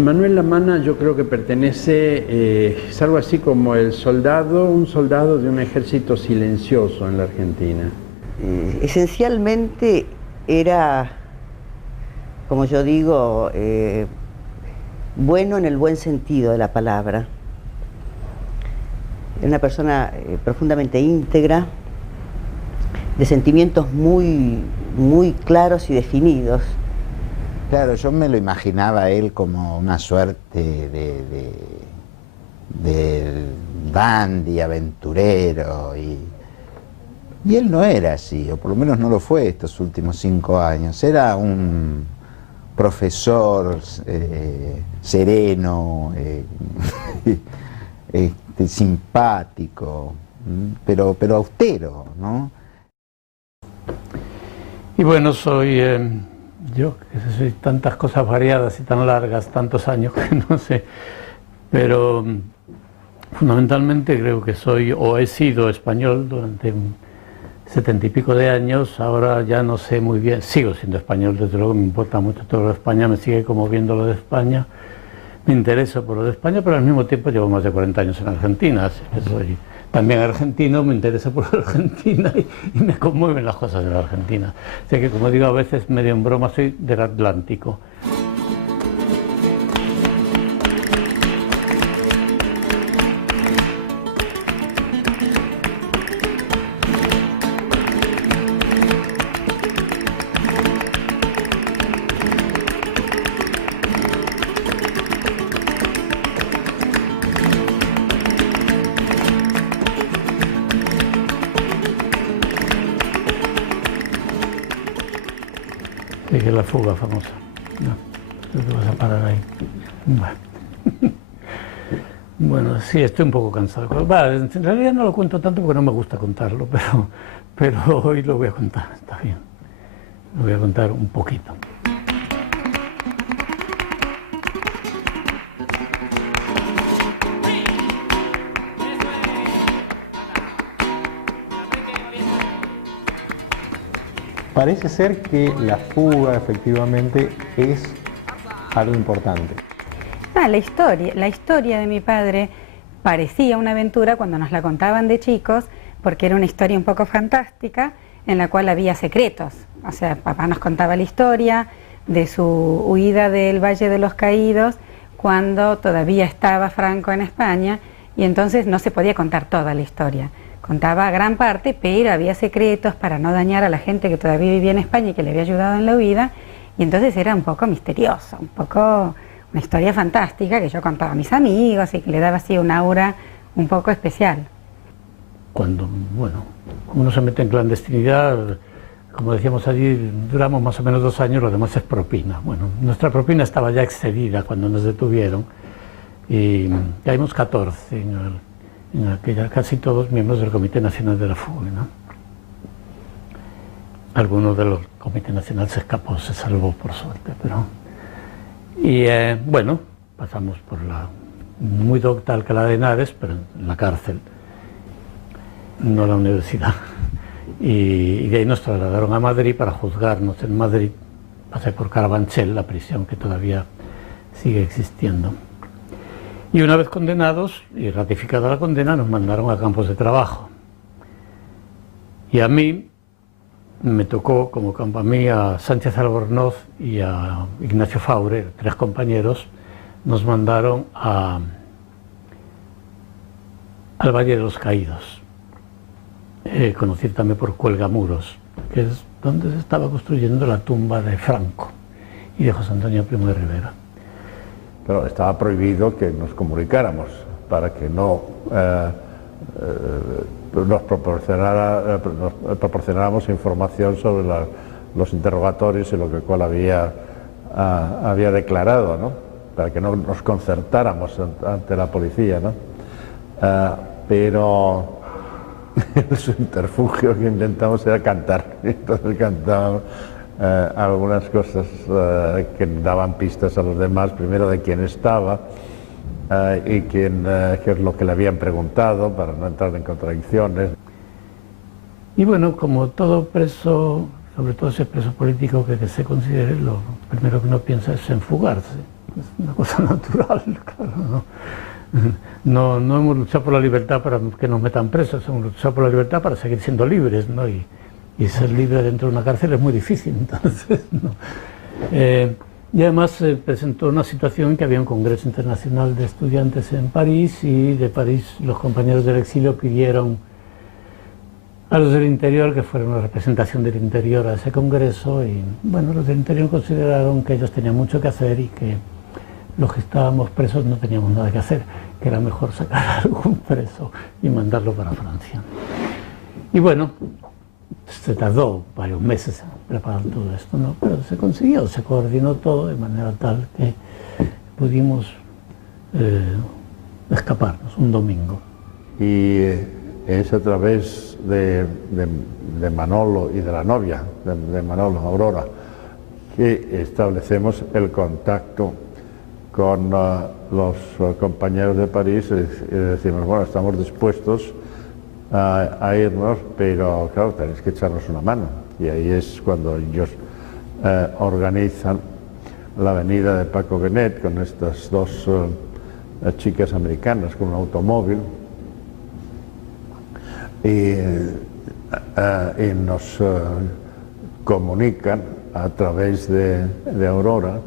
Manuel Lamana yo creo que pertenece, es algo así como un soldado de un ejército silencioso en la Argentina. Esencialmente era, como yo digo, bueno en el buen sentido de la palabra. Era una persona profundamente íntegra, de sentimientos muy claros y definidos. Claro, yo me lo imaginaba a él como una suerte de dandy, aventurero, y él no era así, o por lo menos no lo fue estos últimos 5 años. Era un profesor sereno, simpático, pero austero, ¿no? Y bueno, yo que soy tantas cosas variadas y tan largas, tantos años que no sé, pero fundamentalmente creo que soy o he sido español durante 70 y pico de años. Ahora ya no sé muy bien, sigo siendo español, desde luego me importa mucho todo lo de España, me sigue conmoviendo lo de España, me intereso por lo de España, pero al mismo tiempo llevo más de 40 años en Argentina, así que soy también argentino, me interesa por la Argentina y me conmueven las cosas de la Argentina. O sea que, como digo a veces medio en broma, soy del Atlántico. Que es la fuga famosa. No, creo que vas a parar ahí. Bueno. Bueno, sí, estoy un poco cansado. En realidad no lo cuento tanto porque no me gusta contarlo, pero hoy lo voy a contar, está bien. Lo voy a contar un poquito. Parece ser que la fuga efectivamente es algo importante. La historia de mi padre parecía una aventura cuando nos la contaban de chicos, porque era una historia un poco fantástica en la cual había secretos. O sea, papá nos contaba la historia de su huida del Valle de los Caídos cuando todavía estaba Franco en España, y entonces no se podía contar toda la historia. Contaba gran parte, pero había secretos para no dañar a la gente que todavía vivía en España y que le había ayudado en la huida, y entonces era un poco misterioso, un poco una historia fantástica que yo contaba a mis amigos y que le daba así un aura un poco especial. Cuando, bueno, uno se mete en clandestinidad, como decíamos allí, duramos más o menos 2 años, lo demás es propina. Bueno, nuestra propina estaba ya excedida cuando nos detuvieron y caímos 14 en aquella, casi todos miembros del Comité Nacional de la Fuga, ¿no? Alguno de los Comité Nacional se escapó, se salvó por suerte, pero... Y bueno, pasamos por la muy docta Alcalá de Henares, pero en la cárcel, no la universidad. Y de ahí nos trasladaron a Madrid para juzgarnos en Madrid. Pasé por Carabanchel, la prisión que todavía sigue existiendo. Y una vez condenados y ratificada la condena, nos mandaron a campos de trabajo. Y a mí me tocó, como campo a mí, a Sánchez Albornoz y a Ignacio Faure, 3 compañeros, nos mandaron al Valle de los Caídos, conocido también por Cuelgamuros, que es donde se estaba construyendo la tumba de Franco y de José Antonio Primo de Rivera. Pero estaba prohibido que nos comunicáramos para que no nos proporcionáramos información sobre los interrogatorios y lo que cual había declarado, ¿no? Para que no nos concertáramos ante la policía, ¿no? Pero el subterfugio que intentamos era cantar, entonces cantábamos algunas cosas que daban pistas a los demás, primero de quién estaba y qué es lo que le habían preguntado, para no entrar en contradicciones. Y bueno, como todo preso, sobre todo ese preso político que se considere, lo primero que uno piensa es en fugarse. es una cosa natural, claro, ¿no? No hemos luchado por la libertad para que nos metan presos, hemos luchado por la libertad para seguir siendo libres, ¿no? Y ser libre dentro de una cárcel es muy difícil, entonces, ¿no? Y además se presentó una situación que había un congreso internacional de estudiantes en París, y de París los compañeros del exilio pidieron a los del interior que fuera una representación del interior a ese congreso, y bueno, los del interior consideraron que ellos tenían mucho que hacer y que los que estábamos presos no teníamos nada que hacer, que era mejor sacar a algún preso y mandarlo para Francia. Y bueno, se tardó varios meses en preparar todo esto, ¿no? Pero se consiguió, se coordinó todo de manera tal que pudimos escaparnos un domingo. Y es a través de Manolo y de la novia de Manolo, Aurora, que establecemos el contacto con los compañeros de París, y decimos, bueno, estamos dispuestos a irnos, pero claro, tenéis que echarnos una mano. Y ahí es cuando ellos organizan la venida de Paco Benet con estas dos chicas americanas con un automóvil, y nos comunican a través de Aurora,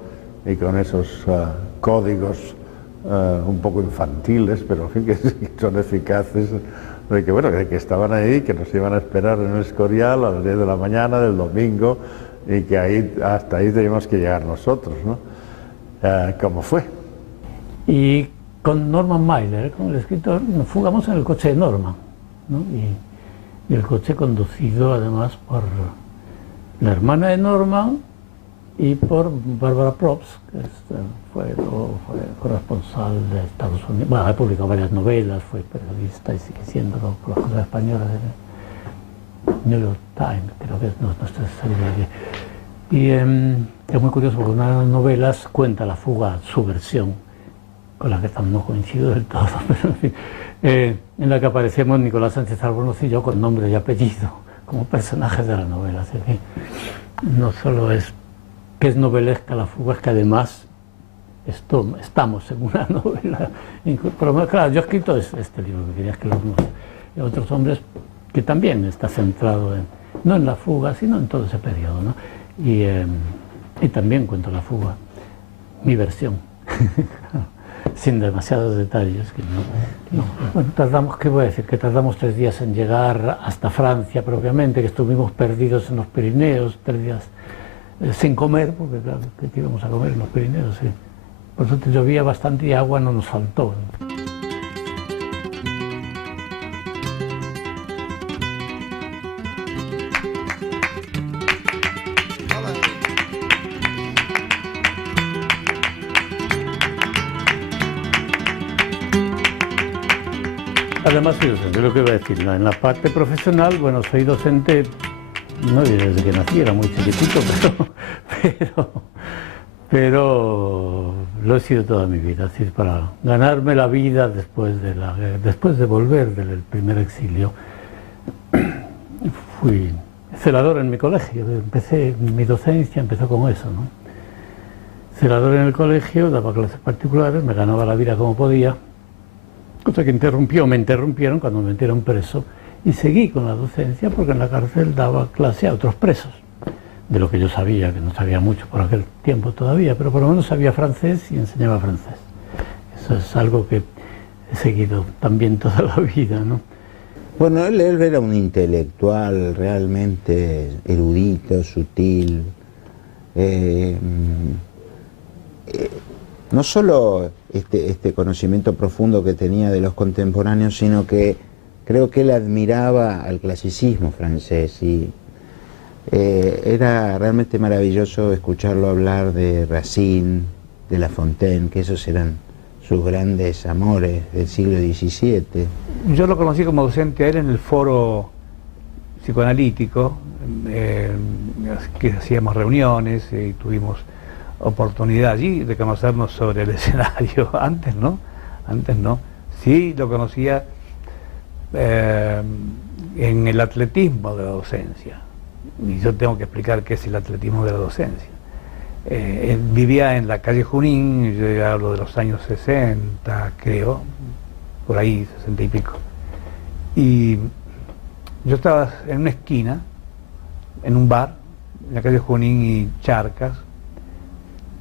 y con esos códigos un poco infantiles, pero en fin, que son eficaces, de que, bueno, que estaban ahí, que nos iban a esperar en el Escorial a las 10 de la mañana del domingo, y que ahí, hasta ahí teníamos que llegar nosotros, ¿no? ¿Cómo fue? Y con Norman Mailer, con el escritor, nos fugamos en el coche de Norman, ¿no? Y el coche conducido además por la hermana de Norman y por Barbara Probst, que fue corresponsal de Estados Unidos. Bueno, ha publicado varias novelas, fue periodista y sigue siendo por las cosas españolas del New York Times, creo que no estoy seguro de qué. Y es muy curioso porque una de las novelas cuenta la fuga, su versión, con la que no coincido del todo, pero en fin, en la que aparecemos Nicolás Sánchez Albornoz y yo con nombre y apellido como personajes de la novela. Así que no solo es que es novelesca la fuga, es que además estamos en una novela. Por lo menos, claro, yo he escrito este libro que quería que los otros hombres, que también está centrado no en la fuga, sino en todo ese periodo, ¿no? Y también cuento la fuga, mi versión, sin demasiados detalles. Que no. Bueno, ¿qué voy a decir? Que tardamos 3 días en llegar hasta Francia propiamente, que estuvimos perdidos en los Pirineos, 3 días sin comer, porque claro, que íbamos a comer en los Pirineos, sí. Por suerte llovía bastante y agua no nos faltó. Además soy docente, es lo que iba a decir. En la parte profesional, bueno, soy docente, no desde que nací, era muy chiquitito, pero lo he sido toda mi vida, así para ganarme la vida después de volver del primer exilio. Fui celador en mi colegio, mi docencia empezó con eso, ¿no? Celador en el colegio, daba clases particulares, me ganaba la vida como podía, cosa que me interrumpieron cuando me metieron preso, y seguí con la docencia porque en la cárcel daba clase a otros presos, de lo que yo sabía, que no sabía mucho por aquel tiempo todavía, pero por lo menos sabía francés y enseñaba francés. Eso es algo que he seguido también toda la vida, ¿no? Bueno, él era un intelectual realmente erudito, sutil, no solo este conocimiento profundo que tenía de los contemporáneos, sino que creo que él admiraba al clasicismo francés, y era realmente maravilloso escucharlo hablar de Racine, de La Fontaine, que esos eran sus grandes amores del siglo XVII. Yo lo conocí como docente a él en el foro psicoanalítico, que hacíamos reuniones y tuvimos oportunidad allí de conocernos sobre el escenario. Antes no. Sí, lo conocía en el atletismo de la docencia, y yo tengo que explicar qué es el atletismo de la docencia. Él vivía en la calle Junín, yo ya hablo de los años 60, creo, por ahí, 60 y pico. Y yo estaba en una esquina, en un bar, en la calle Junín y Charcas,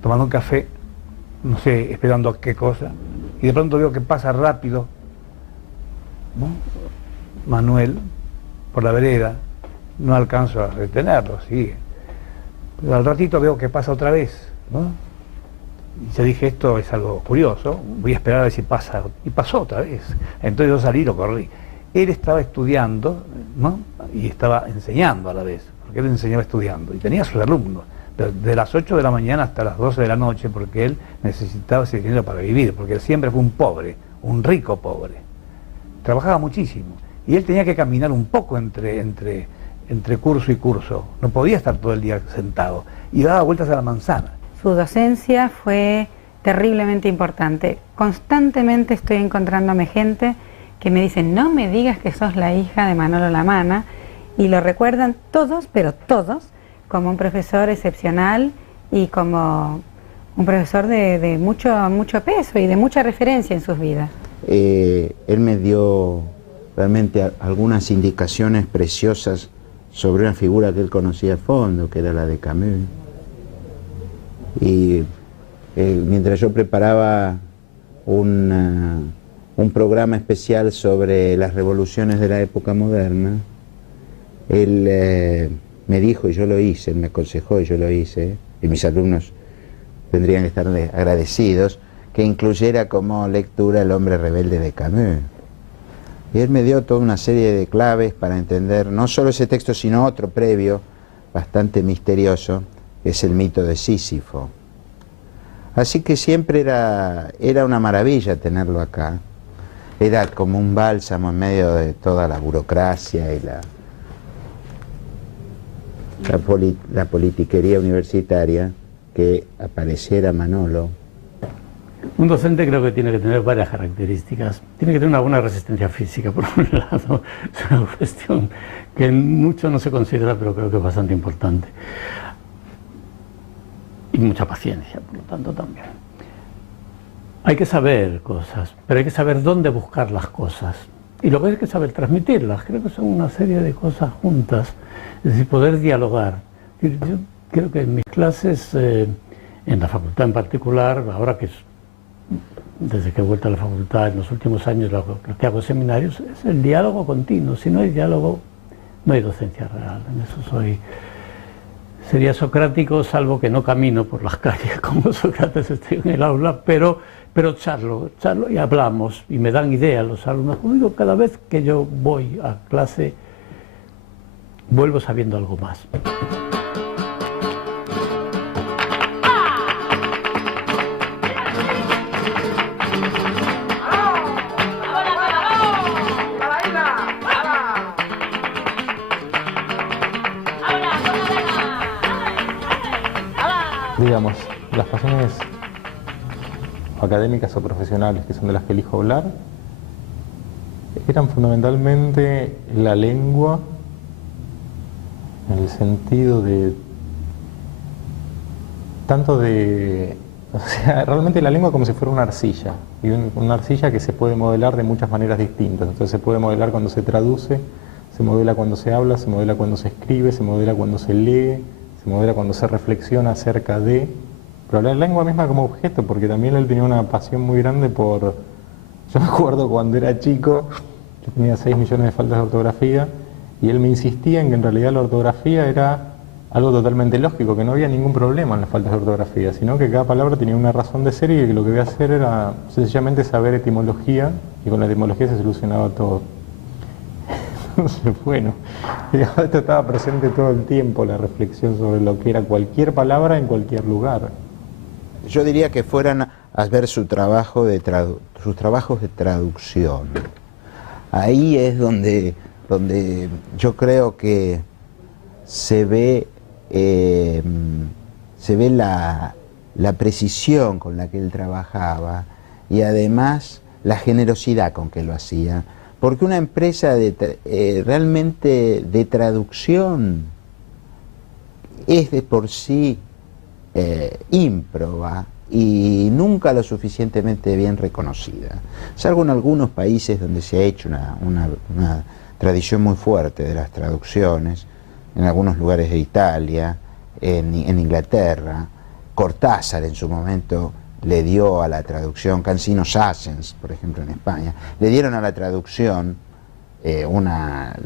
tomando un café, no sé, esperando a qué cosa, y de pronto veo que pasa rápido, ¿no?, Manuel, por la vereda, no alcanzo a detenerlo, sigue. Pero al ratito veo que pasa otra vez, ¿no? Y yo dije, esto es algo curioso, voy a esperar a ver si pasa, y pasó otra vez. Entonces yo salí y lo corrí. Él estaba estudiando, ¿no?, y estaba enseñando a la vez, porque él enseñaba estudiando, y tenía sus alumnos, pero de las 8 de la mañana hasta las 12 de la noche, porque él necesitaba ese dinero para vivir, porque él siempre fue un pobre, un rico pobre. Trabajaba muchísimo, y él tenía que caminar un poco entre curso y curso, no podía estar todo el día sentado, y daba vueltas a la manzana. Su docencia fue terriblemente importante. Constantemente estoy encontrándome gente que me dice, no me digas que sos la hija de Manolo Lamana, y lo recuerdan todos, pero todos, como un profesor excepcional y como un profesor de mucho peso y de mucha referencia en sus vidas. Él me dio realmente algunas indicaciones preciosas sobre una figura que él conocía a fondo, que era la de Camus. Y mientras yo preparaba un programa especial sobre las revoluciones de la época moderna, él me dijo, y yo lo hice, él me aconsejó y yo lo hice, y mis alumnos tendrían que estar agradecidos, que incluyera como lectura El hombre rebelde de Camus. Y él me dio toda una serie de claves para entender no solo ese texto, sino otro previo, bastante misterioso, que es el mito de Sísifo. Así que siempre era una maravilla tenerlo acá. Era como un bálsamo en medio de toda la burocracia y la politiquería universitaria, que apareciera Manolo. Un docente creo que tiene que tener varias características. Tiene que tener una buena resistencia física, por un lado. Es una cuestión que mucho no se considera, pero creo que es bastante importante. Y mucha paciencia, por lo tanto, también. Hay que saber cosas, pero hay que saber dónde buscar las cosas. Y luego hay que saber transmitirlas. Creo que son una serie de cosas juntas. Es decir, poder dialogar. Yo creo que en mis clases, en la facultad en particular, ahora que desde que he vuelto a la facultad en los últimos años lo que hago seminarios, es el diálogo continuo. Si no hay diálogo, no hay docencia real. En eso sería socrático, salvo que no camino por las calles como Sócrates, estoy en el aula, pero charlo y hablamos, y me dan ideas los alumnos. Como digo, cada vez que yo voy a clase, vuelvo sabiendo algo más. Digamos, las pasiones académicas o profesionales, que son de las que elijo hablar, eran fundamentalmente la lengua, en el sentido de o sea, realmente la lengua como si fuera una arcilla, y una arcilla que se puede modelar de muchas maneras distintas. Entonces se puede modelar cuando se traduce, se modela cuando se habla, se modela cuando se escribe, se modela cuando se lee, se modela cuando se reflexiona acerca de... Pero la lengua misma como objeto, porque también él tenía una pasión muy grande por... Yo me acuerdo cuando era chico, yo tenía 6 millones de faltas de ortografía, y él me insistía en que en realidad la ortografía era algo totalmente lógico, que no había ningún problema en las faltas de ortografía, sino que cada palabra tenía una razón de ser y que lo que iba a hacer era sencillamente saber etimología, y con la etimología se solucionaba todo. Entonces, bueno, esto estaba presente todo el tiempo, la reflexión sobre lo que era cualquier palabra en cualquier lugar. Yo diría que fueran a ver sus trabajos de traducción. Ahí es donde yo creo que se ve la precisión con la que él trabajaba, y además la generosidad con que lo hacía. Porque una empresa realmente de traducción es de por sí ímproba y nunca lo suficientemente bien reconocida. Salvo en algunos países donde se ha hecho una tradición muy fuerte de las traducciones, en algunos lugares de Italia, en Inglaterra. Cortázar en su momento le dio a la traducción, Cansino Sassens, por ejemplo, en España, le dieron a la traducción la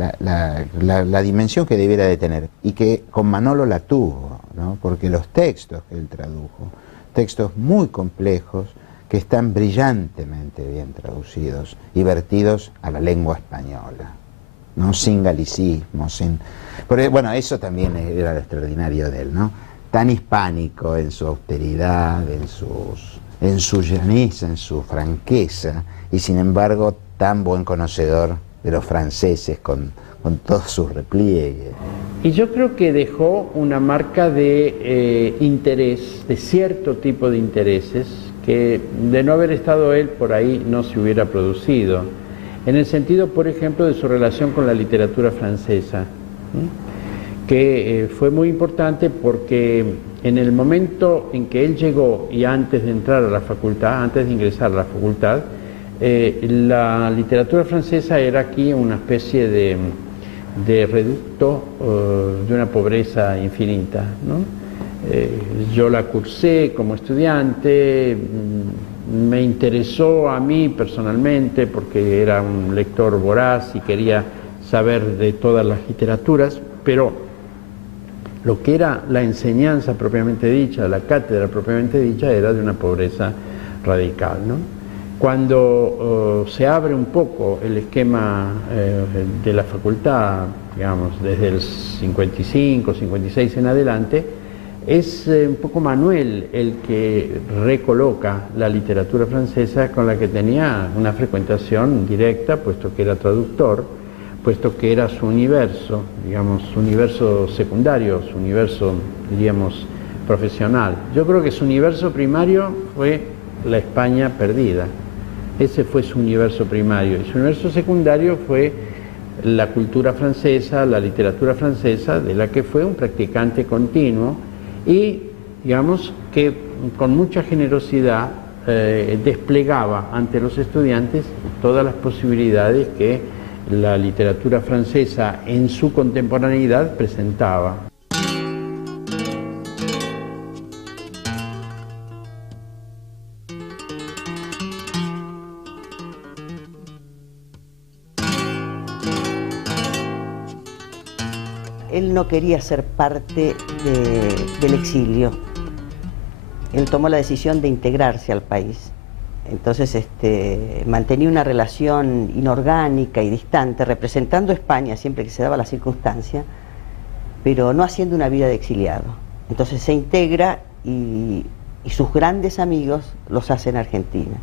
dimensión que debiera de tener, y que con Manolo la tuvo, ¿no? Porque los textos que él tradujo, textos muy complejos, que están brillantemente bien traducidos y vertidos a la lengua española, ¿no? Sin galicismo, porque, bueno, eso también era lo extraordinario de él, ¿no? Tan hispánico en su austeridad, en su llaneza, en su franqueza, y sin embargo tan buen conocedor de los franceses con todos sus repliegues. Y yo creo que dejó una marca de interés, de cierto tipo de intereses, que de no haber estado él por ahí no se hubiera producido. En el sentido, por ejemplo, de su relación con la literatura francesa, que fue muy importante porque en el momento en que él llegó y antes de entrar a la facultad, antes de ingresar a la facultad, la literatura francesa era aquí una especie de reducto de una pobreza infinita, ¿no? Yo la cursé como estudiante, me interesó a mí personalmente porque era un lector voraz y quería saber de todas las literaturas, pero lo que era la enseñanza propiamente dicha, la cátedra propiamente dicha, era de una pobreza radical, ¿no? Cuando se abre un poco el esquema de la facultad, digamos, desde el 55, 56 en adelante, es un poco Manuel el que recoloca la literatura francesa, con la que tenía una frecuentación directa, puesto que era traductor, puesto que era su universo, digamos, su universo secundario, su universo, diríamos, profesional. Yo creo que su universo primario fue la España perdida. Ese fue su universo primario. Y su universo secundario fue la cultura francesa, la literatura francesa, de la que fue un practicante continuo y, digamos, que con mucha generosidad desplegaba ante los estudiantes todas las posibilidades que la literatura francesa en su contemporaneidad presentaba. Él no quería ser parte del exilio. Él tomó la decisión de integrarse al país. Entonces mantenía una relación inorgánica y distante, representando a España siempre que se daba la circunstancia, pero no haciendo una vida de exiliado. Entonces se integra y sus grandes amigos los hace en Argentina.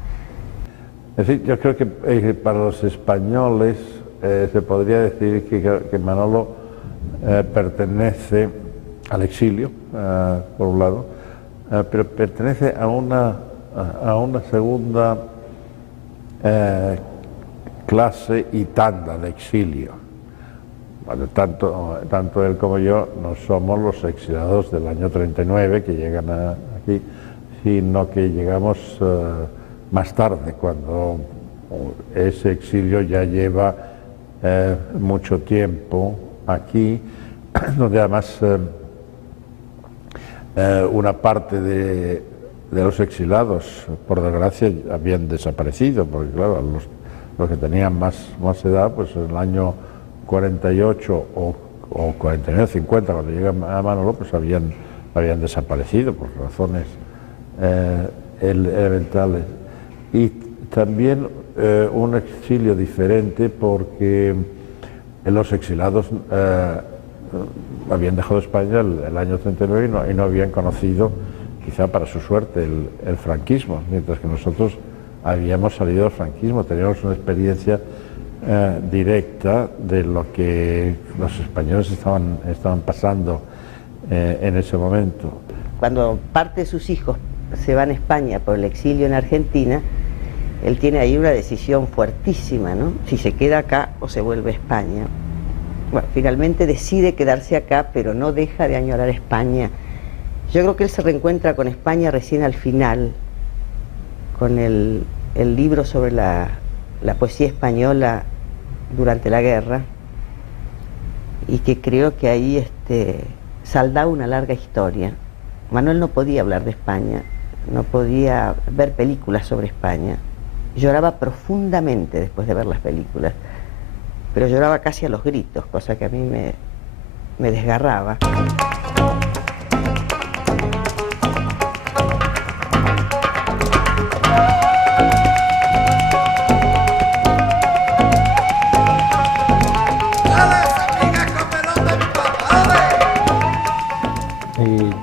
Es decir, yo creo que para los españoles se podría decir que Manolo pertenece al exilio, por un lado, pero pertenece a una segunda clase y tanda de exilio. Bueno, tanto él como yo no somos los exiliados del año 39 que llegan aquí, sino que llegamos más tarde, cuando ese exilio ya lleva mucho tiempo aquí, donde además una parte de los exilados, por desgracia, habían desaparecido, porque claro, los que tenían más edad, pues en el año 48 o 49, 50, cuando llega a Manolo, pues habían desaparecido por razones elementales. Y también un exilio diferente porque los exilados habían dejado España el año 39 y no habían conocido, quizá para su suerte, el franquismo, mientras que nosotros habíamos salido del franquismo, teníamos una experiencia directa de lo que los españoles estaban pasando en ese momento. Cuando parte de sus hijos se van a España por el exilio en Argentina, él tiene ahí una decisión fuertísima, ¿no? Si se queda acá o se vuelve a España. Bueno, finalmente decide quedarse acá, pero no deja de añorar España, Yo creo que él se reencuentra con España recién al final, con el libro sobre la poesía española durante la guerra, y que creo que ahí saldaba una larga historia. Manuel no podía hablar de España, no podía ver películas sobre España. Lloraba profundamente después de ver las películas, pero lloraba casi a los gritos, cosa que a mí me desgarraba.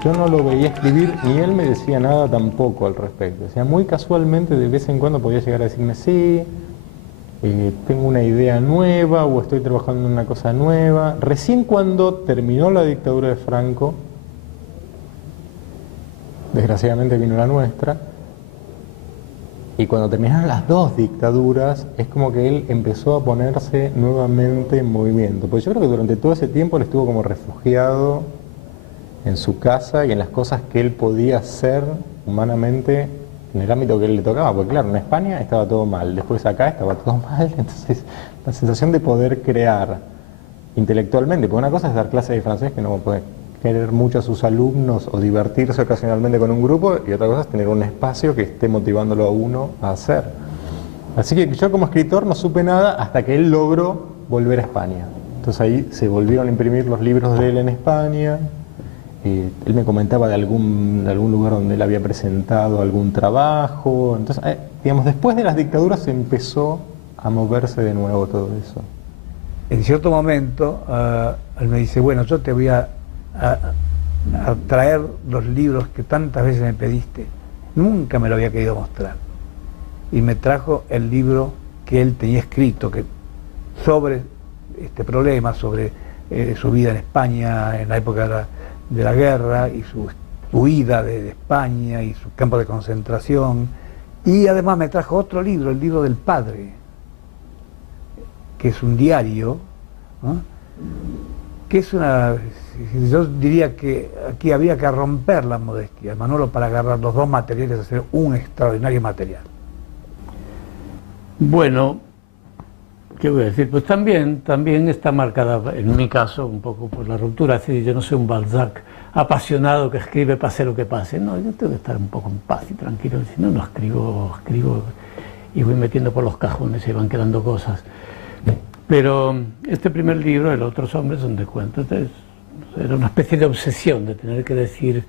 Yo no lo veía escribir, ni él me decía nada tampoco al respecto. O sea, muy casualmente de vez en cuando podía llegar a decirme, sí, tengo una idea nueva o estoy trabajando en una cosa nueva. Recién cuando terminó la dictadura de Franco, desgraciadamente vino la nuestra, y cuando terminaron las dos dictaduras, es como que él empezó a ponerse nuevamente en movimiento. Porque yo creo que durante todo ese tiempo él estuvo como refugiado en su casa y en las cosas que él podía hacer humanamente en el ámbito que él le tocaba, porque claro, en España estaba todo mal, después acá estaba todo mal, entonces la sensación de poder crear intelectualmente, porque una cosa es dar clases de francés, que no puede querer mucho a sus alumnos o divertirse ocasionalmente con un grupo, y otra cosa es tener un espacio que esté motivándolo a uno a hacer. Así que yo como escritor no supe nada hasta que él logró volver a España. Entonces ahí se volvieron a imprimir los libros de él en España. Él me comentaba de algún lugar donde él había presentado algún trabajo. Entonces, digamos, después de las dictaduras se empezó a moverse de nuevo todo eso. En cierto momento, él me dice, bueno, yo te voy a traer los libros que tantas veces me pediste. Nunca me lo había querido mostrar. Y me trajo el libro que él tenía escrito sobre este problema, sobre su vida en España, en la época de la guerra, y su huida de España y su campo de concentración. Y además me trajo otro libro, el libro del padre, que es un diario, ¿no? Que es yo diría que aquí había que romper la modestia, Manolo, para agarrar los dos materiales y hacer un extraordinario material. Bueno, ¿qué voy a decir? Pues también está marcada, en mi caso, un poco por la ruptura. Es decir, yo no soy un Balzac apasionado que escribe pase lo que pase. No, yo tengo que estar un poco en paz y tranquilo. Si no, no escribo y voy metiendo por los cajones y van quedando cosas. Pero este primer libro, El Otros Hombres, donde cuento, era una especie de obsesión de tener que decir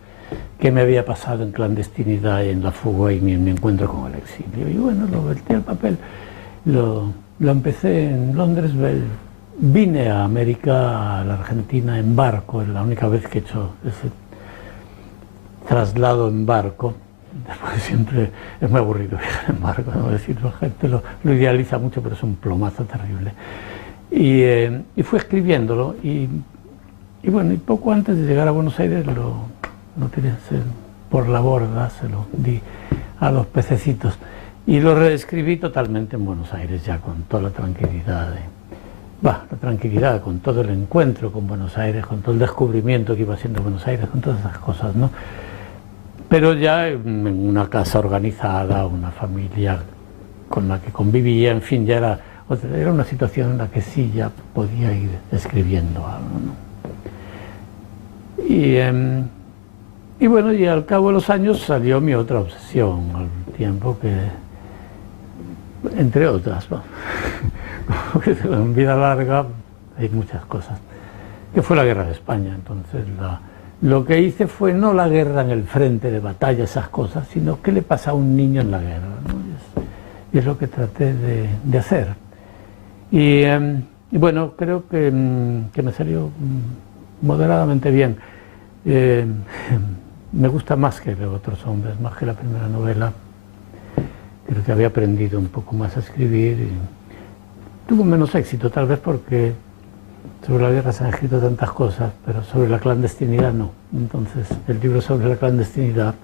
qué me había pasado en clandestinidad y en la fuga y mi encuentro con el exilio. Y bueno, lo vertí al papel. Lo empecé en Londres, vine a América, a la Argentina, en barco, es la única vez que he hecho ese traslado en barco. Después siempre es muy aburrido viajar en barco, no decir, la gente lo idealiza mucho, pero es un plomazo terrible. Y fui escribiéndolo, y bueno, y poco antes de llegar a Buenos Aires lo tiré por la borda, se lo di a los pececitos. Y lo reescribí totalmente en Buenos Aires, ya con toda la tranquilidad, con todo el encuentro con Buenos Aires, con todo el descubrimiento que iba haciendo Buenos Aires, con todas esas cosas, ¿no? Pero ya en una casa organizada, una familia con la que convivía, en fin, ya era una situación en la que sí ya podía ir escribiendo algo, ¿no? Y bueno, y al cabo de los años salió mi otra obsesión, al tiempo que, entre otras, ¿no? Porque en vida larga hay muchas cosas, que fue la guerra de España. Entonces lo que hice fue no la guerra en el frente de batalla, esas cosas, sino qué le pasa a un niño en la guerra, ¿no? Y es lo que traté de hacer. Y bueno, creo que me salió moderadamente bien. Me gusta más que Los Otros Hombres, más que la primera novela. Creo que había aprendido un poco más a escribir y tuvo menos éxito, tal vez porque sobre la guerra se han escrito tantas cosas, pero sobre la clandestinidad no. Entonces el libro sobre la clandestinidad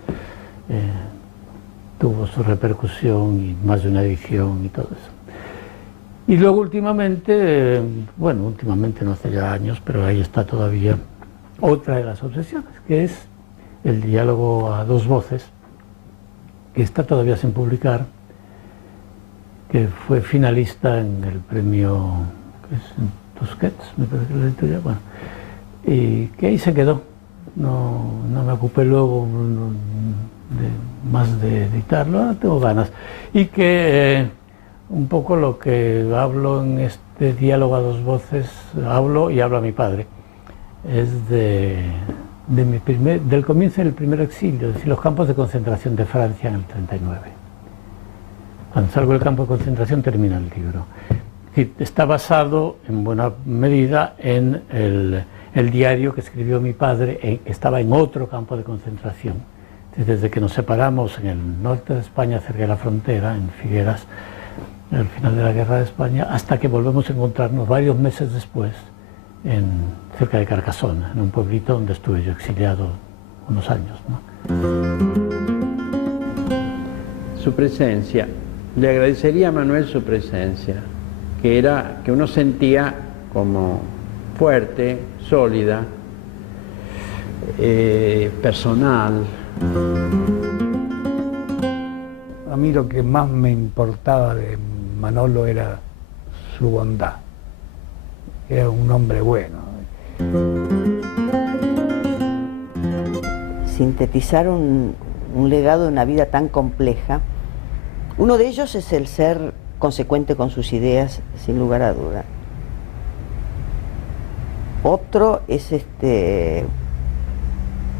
tuvo su repercusión y más de una edición y todo eso. Y luego últimamente, bueno, últimamente no hace ya años, pero ahí está todavía otra de las obsesiones, que es el diálogo a dos voces, que está todavía sin publicar, que fue finalista en el premio Tusquets, me parece que es la editorial, bueno, y que ahí se quedó. No me ocupé luego más de editarlo, ahora tengo ganas. Y que un poco lo que hablo en este diálogo a dos voces, hablo y habla mi padre, es del comienzo del primer exilio, es decir, los campos de concentración de Francia en el 39. Cuando salgo del campo de concentración termina el libro. Está basado en buena medida en el diario que escribió mi padre, que estaba en otro campo de concentración. Desde que nos separamos en el norte de España, cerca de la frontera, en Figueras, al final de la Guerra de España, hasta que volvemos a encontrarnos varios meses después, cerca de Carcassona, en un pueblito donde estuve yo exiliado unos años, ¿no? Su presencia, le agradecería a Manuel su presencia, que era que uno sentía como fuerte, sólida, personal. A mí lo que más me importaba de Manolo era su bondad. Era un hombre bueno. Sintetizar un legado de una vida tan compleja, uno de ellos es el ser consecuente con sus ideas, sin lugar a duda. Otro es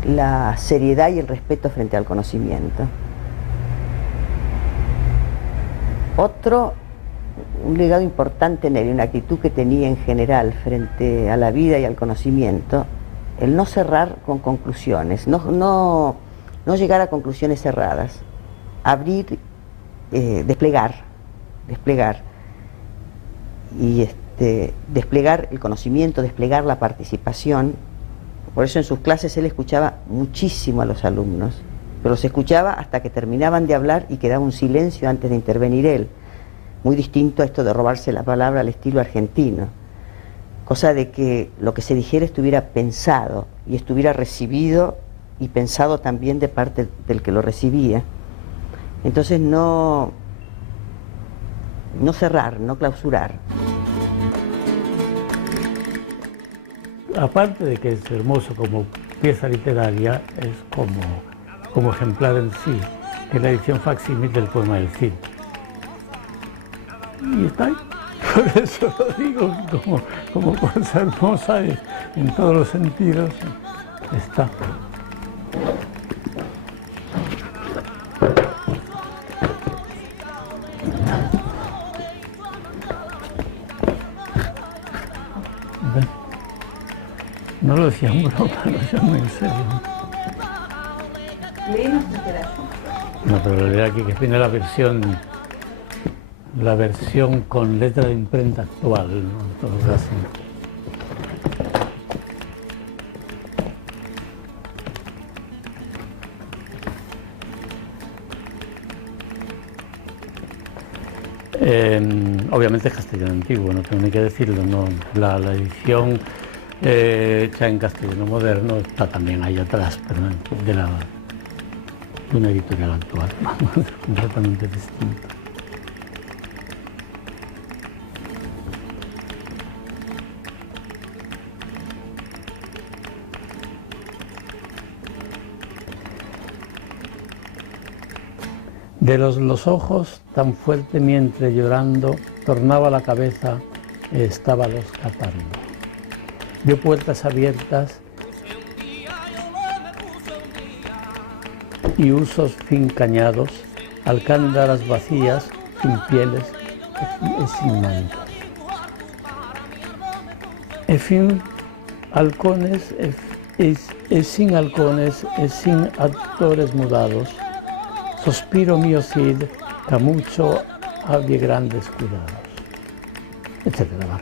la seriedad y el respeto frente al conocimiento. Otro, un legado importante en él, una actitud que tenía en general frente a la vida y al conocimiento, el no cerrar con conclusiones, no llegar a conclusiones cerradas, abrir, desplegar y desplegar el conocimiento, desplegar la participación. Por eso en sus clases él escuchaba muchísimo a los alumnos, pero los escuchaba hasta que terminaban de hablar y quedaba un silencio antes de intervenir él, muy distinto a esto de robarse la palabra al estilo argentino, cosa de que lo que se dijera estuviera pensado y estuviera recibido y pensado también de parte del que lo recibía. Entonces no cerrar, no clausurar. Aparte de que es hermoso como pieza literaria, es como ejemplar en sí, que es la edición facsímil del poema del Cid. Y está ahí, por eso lo digo, como cosa hermosa en todos los sentidos, está. No lo decía en broma, lo decía muy en serio. Léenos tu pedazo. No, pero lo leo aquí, que tiene la versión con letra de imprenta actual, ¿no? Todo así. Obviamente es castellano antiguo, no tengo ni que decirlo, ¿no? La edición hecha en castellano moderno está también ahí atrás, pero de una editorial actual, completamente distinta. De los ojos tan fuerte mientras llorando, tornaba la cabeza e estaba los catando. Vio puertas abiertas y usos fincañados, alcándaras vacías, sin pieles y sin mantos. E fin halcones, e sin halcones, e sin actores mudados, sospiro mío Cid, que mucho había grandes cuidados, etcétera.